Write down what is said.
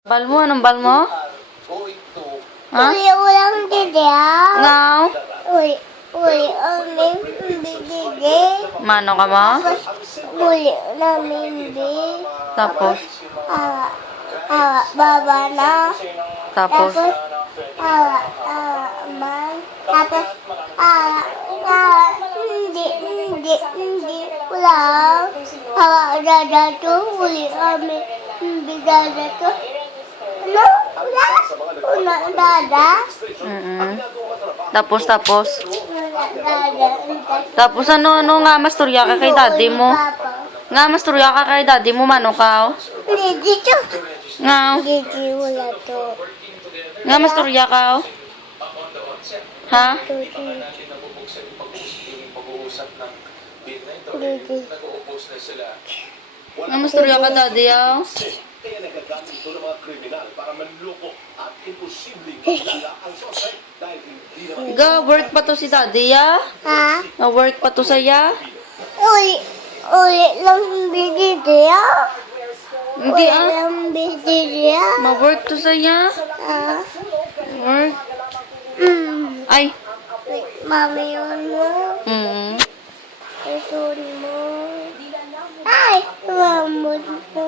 Bal mo? Anong bal mo? Ha? Uli ulang dede ah. Ngaw? Uli uling dede. Mano ka mo? Uli namin di. Tapos? Baba na. Tapos? Man. Tapos, hindi, ulang. Dada to, uli kami. Dada to. Ano? Una, dada. Tapos? Dada. Tapos ano nga masturya ka kay daddy mo? Nga masturya ka kay daddy mo, mano ka? Hindi, dito. Nga? Hindi, wala to. Nga masturya ka? Ha? Hindi. Nga masturya ka daddy, yaw? Kaya nagagamit ito ng mga kriminal para manloko at imposibleng magdala ang suspect dahil hindi naman Ga, work pa to si daddy, ya? Ha? Na-work pa to saya? Uli lang bidide ah. Hindi Uli ah. lang bidide ah. Ma-work to saya? Ah. Work? Ay. Mami yun mo. Ito mo. Ay, mamut mo.